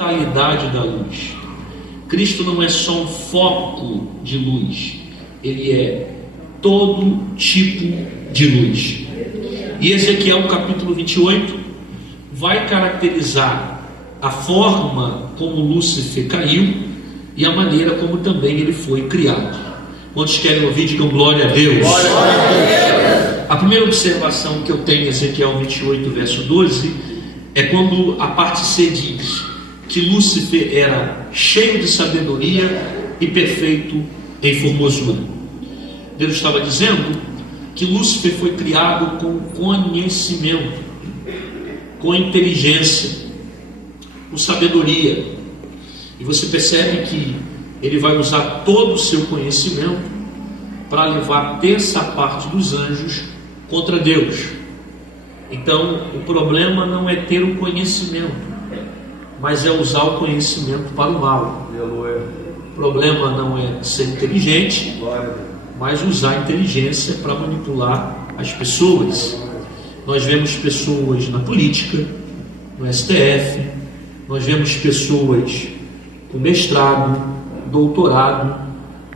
totalidade da luz. Cristo não é só um foco de luz, ele é todo tipo de luz. E Ezequiel capítulo 28 vai caracterizar a forma como Lúcifer caiu e a maneira como também ele foi criado. Quantos querem ouvir, digam glória a Deus. Glória a Deus. A primeira observação que eu tenho em Ezequiel 28 verso 12 é quando a parte C diz que Lúcifer era cheio de sabedoria e perfeito em formosura. Deus estava dizendo que Lúcifer foi criado com conhecimento, com inteligência, com sabedoria. E você percebe que ele vai usar todo o seu conhecimento para levar a terça parte dos anjos contra Deus. Então, o problema não é ter o conhecimento, mas é usar o conhecimento para o mal. O problema não é ser inteligente, mas usar a inteligência para manipular as pessoas. Nós vemos pessoas na política, no STF, nós vemos pessoas com mestrado, doutorado,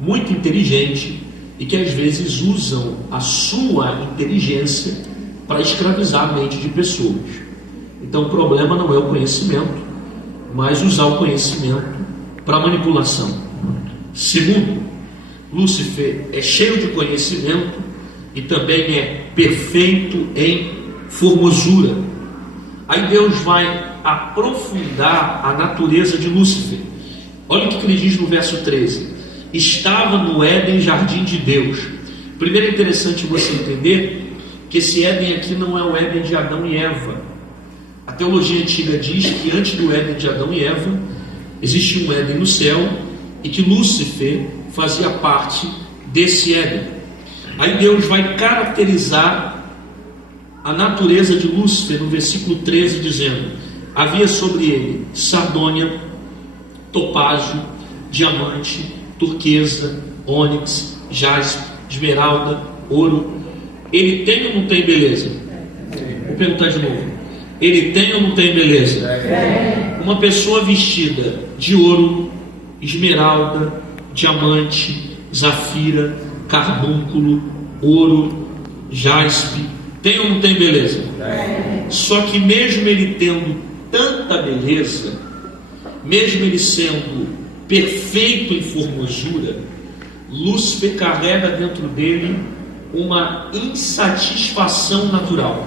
muito inteligente, e que às vezes usam a sua inteligência para escravizar a mente de pessoas. Então o problema não é o conhecimento, mas usar o conhecimento para manipulação. Segundo, Lúcifer é cheio de conhecimento e também é perfeito em formosura. Aí Deus vai aprofundar a natureza de Lúcifer. Olha o que ele diz no verso 13: estava no Éden, jardim de Deus. Primeiro é interessante você entender que esse Éden aqui não é o Éden de Adão e Eva. A teologia antiga diz que antes do Éden de Adão e Eva existia um Éden no céu e que Lúcifer fazia parte desse Éden. Aí Deus vai caracterizar a natureza de Lúcifer no versículo 13, dizendo: havia sobre ele sardônia, topázio, diamante, turquesa, ônix, jaspe, esmeralda, ouro. Ele tem ou não tem beleza? Vou perguntar de novo: ele tem ou não tem beleza? Uma pessoa vestida de ouro, esmeralda, diamante, zafira, carbúnculo, ouro, jaspe, tem ou não tem beleza? Só que mesmo ele tendo tanta beleza, mesmo ele sendo perfeito em formosura, Lúcifer carrega dentro dele uma insatisfação natural.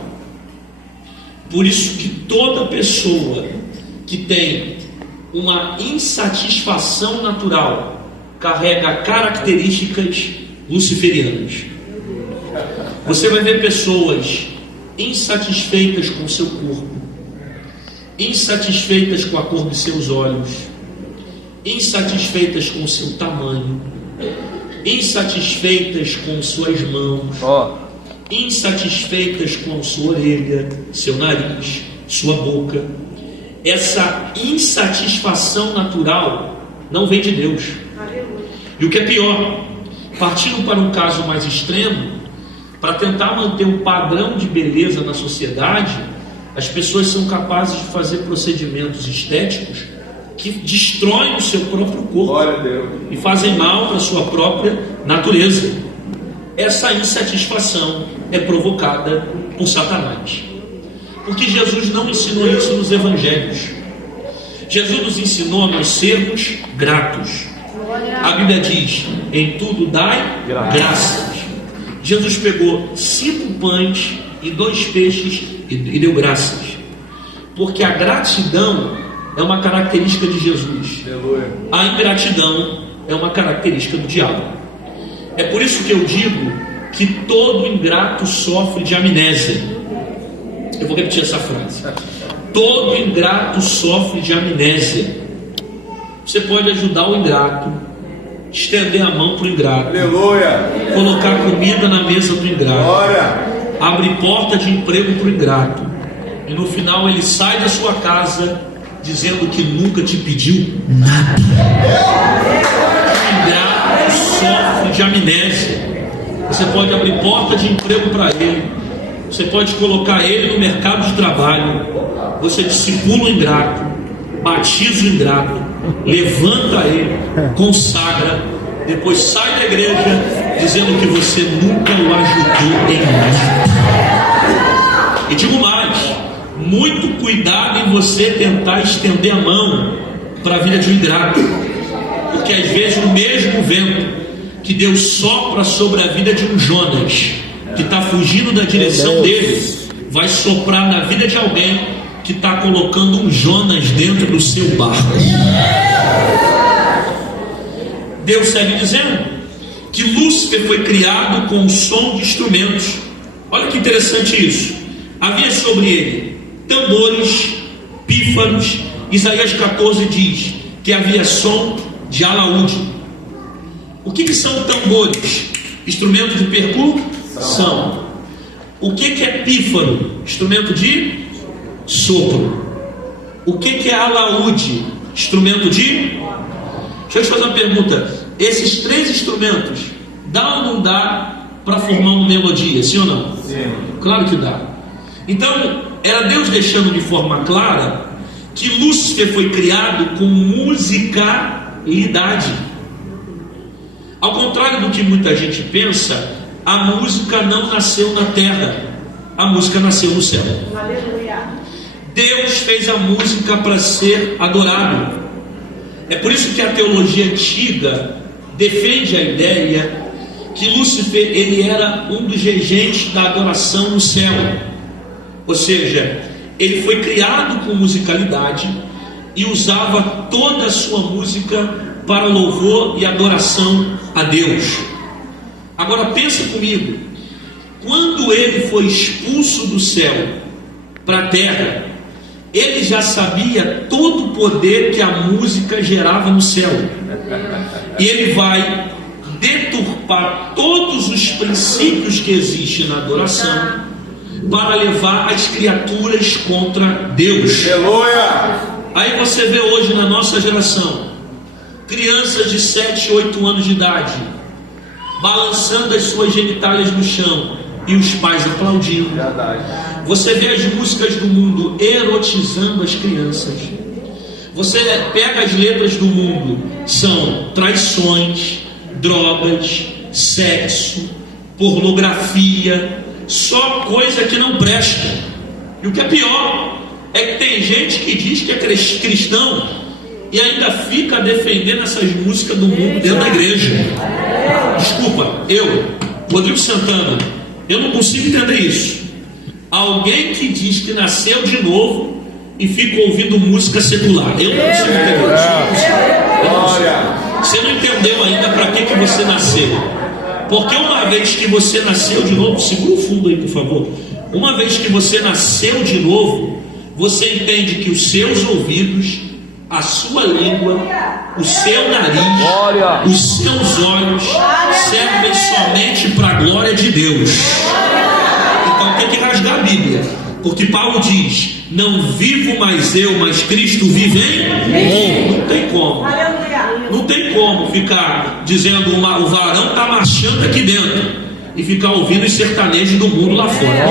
Por isso que toda pessoa que tem uma insatisfação natural carrega características luciferianas. Você vai ver pessoas insatisfeitas com o seu corpo, insatisfeitas com a cor de seus olhos, insatisfeitas com o seu tamanho, insatisfeitas com suas mãos, insatisfeitas com sua orelha, seu nariz, sua boca. Essa insatisfação natural não vem de Deus. E o que é pior, partindo para um caso mais extremo, para tentar manter um padrão de beleza na sociedade, as pessoas são capazes de fazer procedimentos estéticos que destroem o seu próprio corpo e fazem mal para a sua própria natureza. Essa insatisfação é provocada por Satanás, porque Jesus não ensinou isso nos evangelhos. Jesus nos ensinou a nós sermos gratos. A Bíblia diz: em tudo dai graças. Jesus pegou 5 pães e 2 peixes e deu graças, porque a gratidão é uma característica de Jesus. A ingratidão é uma característica do diabo. É por isso que eu digo que todo ingrato sofre de amnésia. Eu vou repetir essa frase: todo ingrato sofre de amnésia. Você pode ajudar o ingrato, estender a mão para o ingrato, colocar comida na mesa do ingrato, abrir porta de emprego para o ingrato, e no final ele sai da sua casa dizendo que nunca te pediu nada. O ingrato sofre de amnésia. Você pode abrir porta de emprego para ele, você pode colocar ele no mercado de trabalho, você discipula o ingrato, batiza o ingrato, levanta ele, consagra, depois sai da igreja dizendo que você nunca o ajudou em nada. E digo mais, muito cuidado em você tentar estender a mão para a vida de um ingrato, porque às vezes o mesmo vento que Deus sopra sobre a vida de um Jonas que está fugindo da direção dele, vai soprar na vida de alguém que está colocando um Jonas dentro do seu barco. Deus segue dizendo que Lúcifer foi criado com o som de instrumentos. Olha que interessante isso. Havia sobre ele tambores, pífanos. Isaías 14 diz que havia som de alaúde. O que são tambores? Instrumento de percussão. O que é pífano? Instrumento de sopro. O que é alaúde? Instrumento de... Deixa eu te fazer uma pergunta. Esses três instrumentos, dá ou não dá para formar uma melodia? Sim ou não? Sim. Claro que dá. Então, era Deus deixando de forma clara que Lúcifer foi criado com musicalidade. Ao contrário do que muita gente pensa, a música não nasceu na terra, a música nasceu no céu. Aleluia. Deus fez a música para ser adorado. É por isso que a teologia antiga defende a ideia que Lúcifer ele era um dos regentes da adoração no céu. Ou seja, ele foi criado com musicalidade e usava toda a sua música para louvor e adoração a Deus. Agora pensa comigo, quando ele foi expulso do céu para a terra, ele já sabia todo o poder que a música gerava no céu, e ele vai deturpar todos os princípios que existem na adoração para levar as criaturas contra Deus. Aleluia! Aí você vê hoje na nossa geração crianças de 7, 8 anos de idade balançando as suas genitálias no chão e os pais aplaudindo. Você vê as músicas do mundo erotizando as crianças. Você pega as letras do mundo, são traições, drogas, sexo, pornografia, só coisa que não presta. E o que é pior é que tem gente que diz que é cristão e ainda fica defendendo essas músicas do mundo dentro da igreja. Desculpa, Rodrigo Santana, eu não consigo entender isso. Alguém que diz que nasceu de novo e fica ouvindo música secular. Eu não consigo entender isso. Você não entendeu ainda para que você nasceu. Porque uma vez que você nasceu de novo, segura o fundo aí, por favor. Uma vez que você nasceu de novo, você entende que os seus ouvidos, a sua língua, o seu nariz, os seus olhos servem somente para a glória de Deus. Então tem que rasgar a Bíblia, porque Paulo diz: não vivo mais eu, mas Cristo vive em mim. Não tem como. Não tem como ficar dizendo o varão está marchando aqui dentro e ficar ouvindo os sertanejos do mundo lá fora.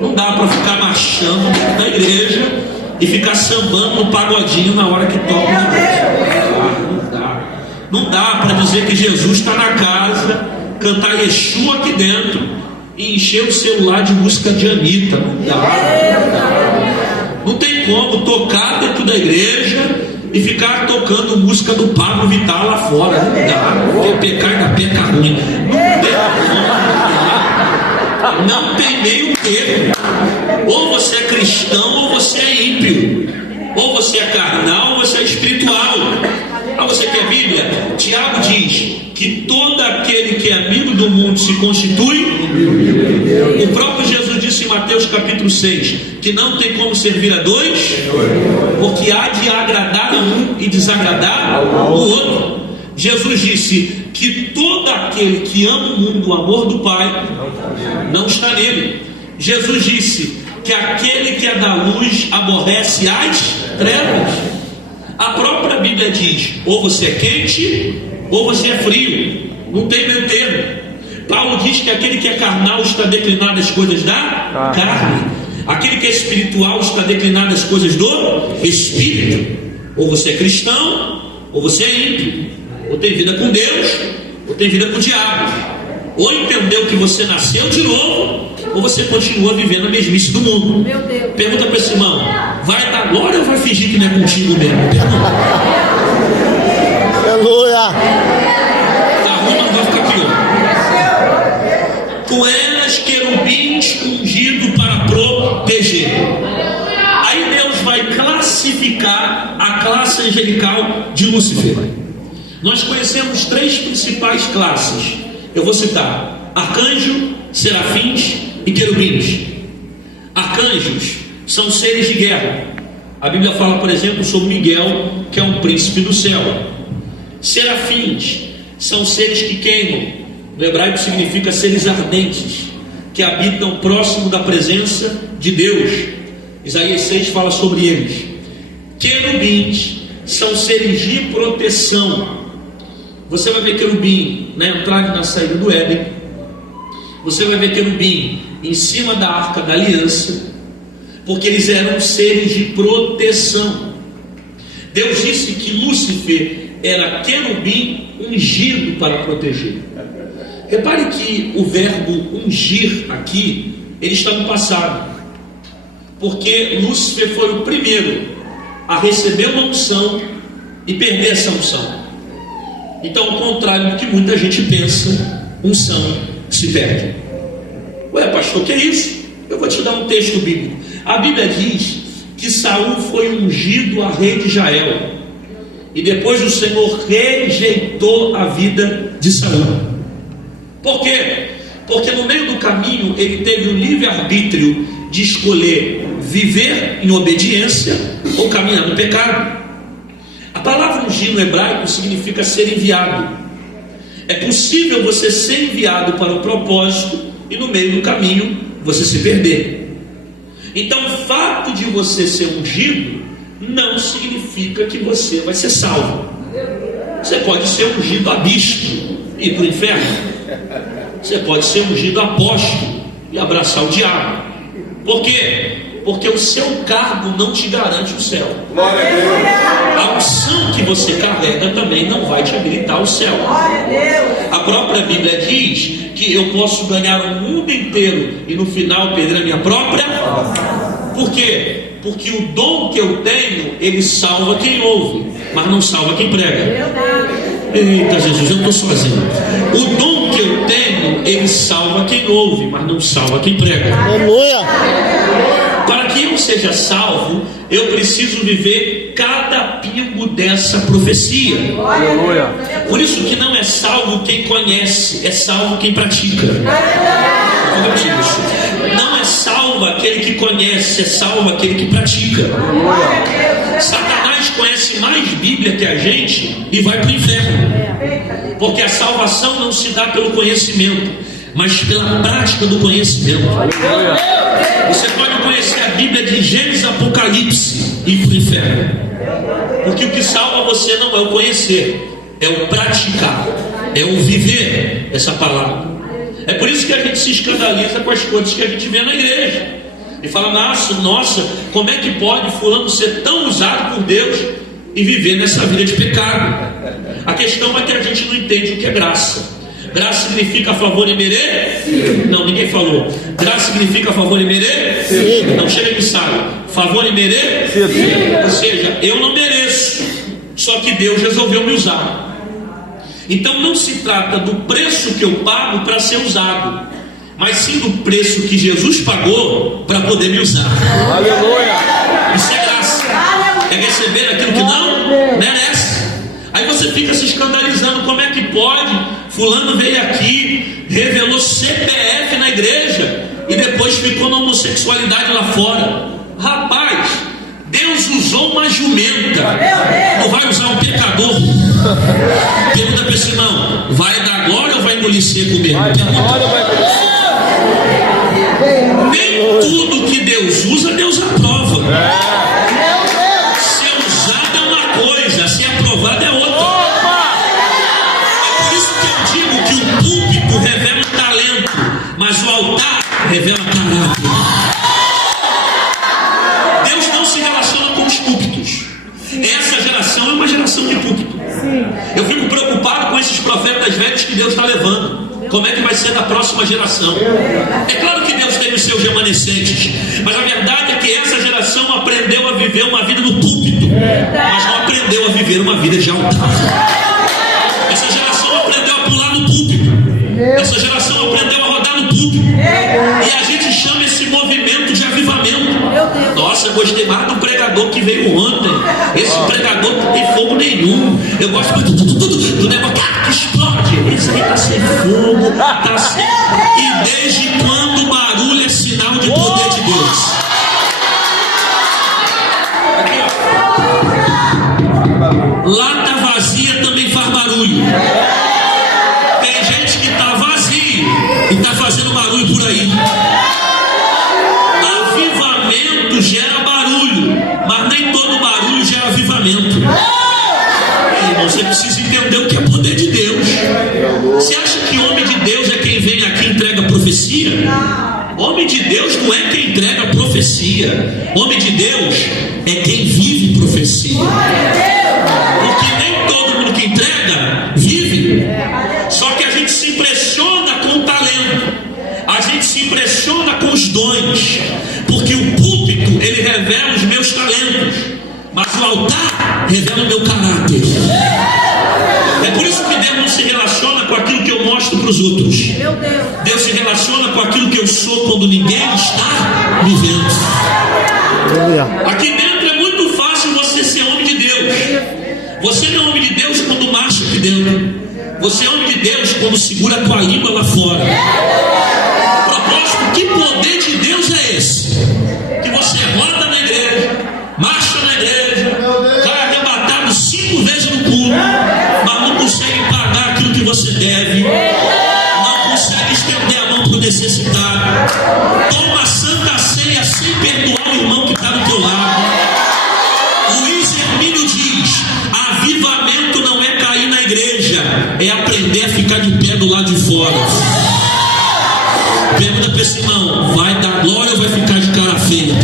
Não dá para ficar marchando na igreja e ficar sambando no pagodinho na hora que toca na igreja. Não dá para dizer que Jesus está na casa, cantar Yeshua aqui dentro e encher o celular de música de Anitta. Não dá. Não tem como tocar dentro da igreja e ficar tocando música do Pablo Vittar lá fora. Não dá, porque pecar ainda peca ruim. Não tem meio termo. Ou você é cristão ou você é ímpio. Ou você é carnal ou você é espiritual. Ah, você quer Bíblia? Tiago diz que todo aquele que é amigo do mundo se constitui. O próprio Jesus disse em Mateus capítulo 6 que não tem como servir a dois, porque há de agradar a um e desagradar o outro. Jesus disse que todo aquele que ama o mundo, o amor do Pai, não está nele. Jesus disse que aquele que é da luz aborrece as trevas. A própria Bíblia diz: ou você é quente ou você é frio, não tem meio termo. Paulo diz que aquele que é carnal está declinado as coisas da carne. Aquele que é espiritual está declinado as coisas do Espírito. Ou você é cristão, ou você é ímpio. Ou tem vida com Deus, ou tem vida com o diabo. Ou entendeu que você nasceu de novo, ou você continua vivendo a mesmice do mundo. Pergunta para esse irmão: vai dar glória ou vai fingir que não é contigo mesmo? Pergunta. Aleluia. Tá ruim, mas vai ficar pior. Tu és querubins ungido para proteger. Aí Deus vai classificar a classe angelical de Lúcifer. Nós conhecemos 3 principais classes. Eu vou citar: arcanjo, serafins e querubins. Arcanjos são seres de guerra. A Bíblia fala, por exemplo, sobre Miguel, que é um príncipe do céu. Serafins são seres que queimam. No hebraico significa seres ardentes, que habitam próximo da presença de Deus. Isaías 6 fala sobre eles. Querubins são seres de proteção. Você vai ver querubim na entrada e na saída do Éden. Você vai ver querubim em cima da arca da aliança, porque eles eram seres de proteção. Deus disse que Lúcifer era querubim ungido para proteger. Repare que o verbo ungir aqui, ele está no passado, porque Lúcifer foi o primeiro a receber uma unção e perder essa unção. Então, ao contrário do que muita gente pensa, unção se perde. Ué, pastor, o que é isso? Eu vou te dar um texto bíblico. A Bíblia diz que Saul foi ungido a rei de Israel, e depois o Senhor rejeitou a vida de Saul. Por quê? Porque no meio do caminho ele teve o livre-arbítrio de escolher viver em obediência ou caminhar no pecado. A palavra ungir no hebraico significa ser enviado. É possível você ser enviado para o propósito e no meio do caminho você se perder. Então o fato de você ser ungido não significa que você vai ser salvo. Você pode ser ungido a bispo e ir para o inferno. Você pode ser ungido apóstolo e abraçar o diabo. Por quê? Porque o seu cargo não te garante o céu. A unção que você carrega também não vai te habilitar o céu. A própria Bíblia diz que eu posso ganhar o mundo inteiro e no final perder a minha própria. Por quê? Porque o dom que eu tenho, ele salva quem ouve, mas não salva quem prega. Eita Jesus, eu estou sozinho. O dom que eu tenho, ele salva quem ouve, mas não salva quem prega. Aleluia. Para que eu seja salvo, eu preciso viver cada pingo dessa profecia. Aleluia. Por isso que não é salvo quem conhece, é salvo quem pratica. Não é salvo aquele que conhece, é salvo aquele que pratica. Satanás conhece mais Bíblia que a gente e vai para o inferno, porque a salvação não se dá pelo conhecimento, mas pela prática do conhecimento. Você pode conhecer a Bíblia de Gênesis a Apocalipse e ir para o inferno, porque o que salva você não é o conhecer, é o praticar, é o viver essa palavra. É por isso que a gente se escandaliza com as coisas que a gente vê na igreja e fala: nossa, como é que pode fulano ser tão usado por Deus e viver nessa vida de pecado? A questão é que a gente não entende o que é graça. Graça significa favor e merer? Não, ninguém falou. Graça significa favor e merer? Não, chega de sabe. Favor e merer? Ou seja, eu não mereço, só que Deus resolveu me usar. Então não se trata do preço que eu pago para ser usado, mas sim do preço que Jesus pagou para poder me usar. Aleluia. Isso é graça. É receber aquilo que não merece. Aí você fica se escandalizando: como é que pode? Fulano veio aqui, revelou CPF na igreja e depois ficou na homossexualidade lá fora. Rapaz, Deus usou uma jumenta, não vai usar um pecador. Pergunta para esse irmão: vai dar glória ou vai engolir seco mesmo? Nem tudo que Deus usa, Deus aprova. Ser usado é uma coisa, ser aprovado é outra. É por isso que eu digo que o púlpito revela talento, mas o altar revela caráter. Como é que vai ser na próxima geração? É claro que Deus tem os seus remanescentes, mas a verdade é que essa geração aprendeu a viver uma vida no púlpito, mas não aprendeu a viver uma vida de altar. Essa geração aprendeu a pular no púlpito. Essa geração aprendeu a rodar no púlpito. E a gente chama esse movimento de avivamento. Nossa, eu gostei mais do pregador que veio ontem. Esse pregador não tem fogo nenhum. Eu gosto do negócio que explode. Esse aí está sem fogo, tá sem... E desde quando o barulho é sinal de poder de Deus? Aqui, ó. Lata vazia também faz barulho. Tem gente que está vazio e está fazendo barulho por aí. Avivamento gera barulho, mas nem todo barulho gera avivamento. Irmão, você precisa entender o que é poder de Deus. Você acha que homem de Deus é quem vem aqui e entrega profecia? Homem de Deus não é quem entrega profecia. Homem de Deus é quem vive profecia. Porque nem todo mundo que entrega vive. Só que a gente se impressiona com o talento, a gente se impressiona com os dons, porque o púlpito ele revela os meus talentos, mas o altar revela o meu caráter. É por isso que Deus não se relaciona com aquilo que eu mostro para os outros. Deus se relaciona com aquilo que eu sou quando ninguém está me vendo. Aqui dentro é muito fácil você ser homem de Deus. Você não é homem de Deus quando marcha aqui dentro. Você é homem de Deus quando segura a tua língua lá fora. Propósito, que poder de Deus é esse? Que você roda na igreja, marcha na igreja, cai arrebatado 5 vezes no culto, mas não consegue pagar aquilo que você deve, não consegue estender a mão para o necessitado, toma a santa ceia sem perdoar o irmão que está do teu lado. Luiz Hermínio diz: avivamento não é cair na igreja, é aprender a ficar de pé do lado de fora. Pergunta para esse irmão: vai dar glória ou vai ficar de cara feia?